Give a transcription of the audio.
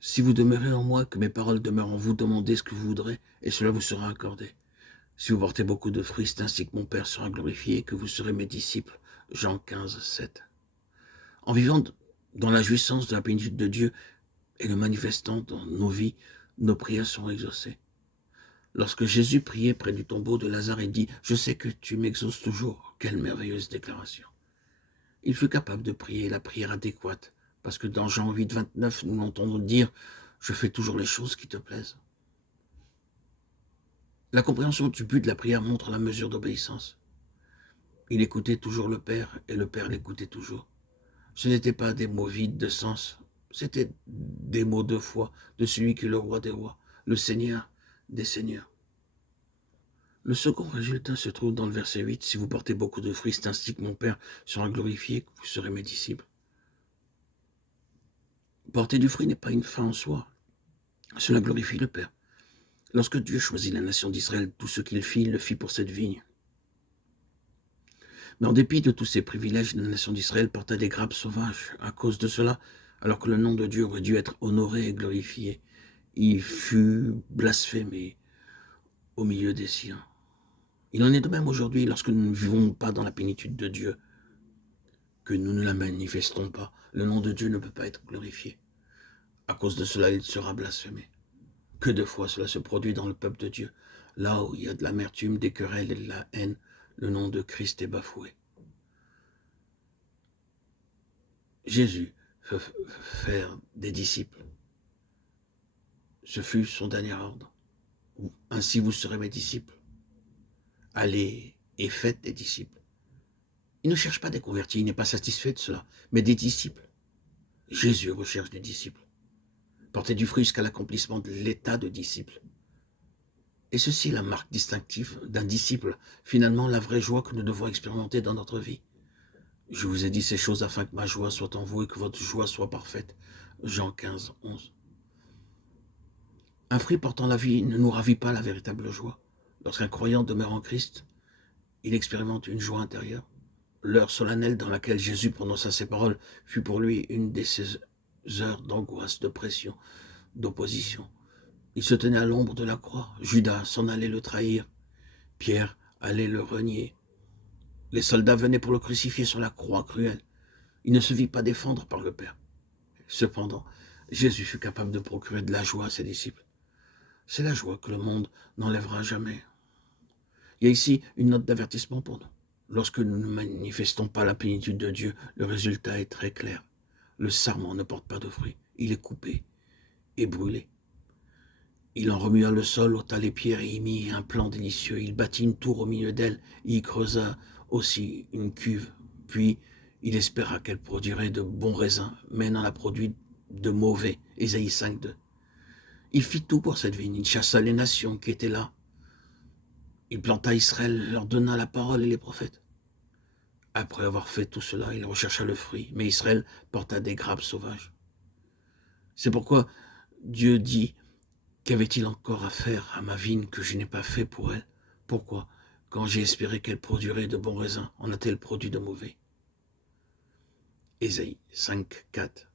Si vous demeurez en moi, que mes paroles demeurent en vous, demandez ce que vous voudrez, et cela vous sera accordé. Si vous portez beaucoup de fruits, c'est ainsi que mon Père sera glorifié et que vous serez mes disciples. Jean 15, 7. En vivant dans la jouissance de la plénitude de Dieu et le manifestant dans nos vies, nos prières sont exaucées. Lorsque Jésus priait près du tombeau de Lazare et dit « Je sais que tu m'exauces toujours », quelle merveilleuse déclaration. Il fut capable de prier la prière adéquate, parce que dans Jean 8, 29, nous l'entendons dire « Je fais toujours les choses qui te plaisent ». La compréhension du but de la prière montre la mesure d'obéissance. Il écoutait toujours le Père, et le Père l'écoutait toujours. Ce n'étaient pas des mots vides de sens, c'était des mots de foi de celui qui est le roi des rois, le Seigneur des seigneurs. Le second résultat se trouve dans le verset 8. « Si vous portez beaucoup de fruits, c'est ainsi que mon Père sera glorifié, que vous serez mes disciples. » Porter du fruit n'est pas une fin en soi. Cela glorifie le Père. Lorsque Dieu choisit la nation d'Israël, tout ce qu'il fit, il le fit pour cette vigne. Mais en dépit de tous ces privilèges, la nation d'Israël porta des grappes sauvages. À cause de cela, alors que le nom de Dieu aurait dû être honoré et glorifié, il fut blasphémé au milieu des siens. Il en est de même aujourd'hui lorsque nous ne vivons pas dans la plénitude de Dieu, que nous ne la manifestons pas. Le nom de Dieu ne peut pas être glorifié. À cause de cela, il sera blasphémé. Que de fois cela se produit dans le peuple de Dieu. Là où il y a de l'amertume, des querelles et de la haine, le nom de Christ est bafoué. Jésus veut faire des disciples. Ce fut son dernier ordre. Ainsi vous serez mes disciples. Allez et faites des disciples. Il ne cherche pas des convertis, il n'est pas satisfait de cela, mais des disciples. Jésus recherche des disciples. Porter du fruit jusqu'à l'accomplissement de l'état de disciple. Et ceci est la marque distinctive d'un disciple, finalement la vraie joie que nous devons expérimenter dans notre vie. Je vous ai dit ces choses afin que ma joie soit en vous et que votre joie soit parfaite. Jean 15, 11. Un fruit portant la vie ne nous ravit pas la véritable joie. Lorsqu'un croyant demeure en Christ, il expérimente une joie intérieure. L'heure solennelle dans laquelle Jésus prononça ces paroles fut pour lui une de ces heures d'angoisse, de pression, d'opposition. Il se tenait à l'ombre de la croix. Judas s'en allait le trahir. Pierre allait le renier. Les soldats venaient pour le crucifier sur la croix cruelle. Il ne se vit pas défendre par le Père. Cependant, Jésus fut capable de procurer de la joie à ses disciples. C'est la joie que le monde n'enlèvera jamais. Il y a ici une note d'avertissement pour nous. Lorsque nous ne manifestons pas la plénitude de Dieu, le résultat est très clair. Le sarment ne porte pas de fruits. Il est coupé et brûlé. Il en remua le sol, ôta les pierres et y mit un plant délicieux. Il bâtit une tour au milieu d'elle et y creusa aussi une cuve. Puis il espéra qu'elle produirait de bons raisins, mais n'en a produit de mauvais. Ésaïe 5, 2. Il fit tout pour cette vigne. Il chassa les nations qui étaient là. Il planta Israël, leur donna la parole et les prophètes. Après avoir fait tout cela, il rechercha le fruit, mais Israël porta des grappes sauvages. C'est pourquoi Dieu dit: qu'avait-il encore à faire à ma vigne que je n'ai pas fait pour elle? Pourquoi, quand j'ai espéré qu'elle produirait de bons raisins, en a-t-elle produit de mauvais? Ésaïe 5, 4.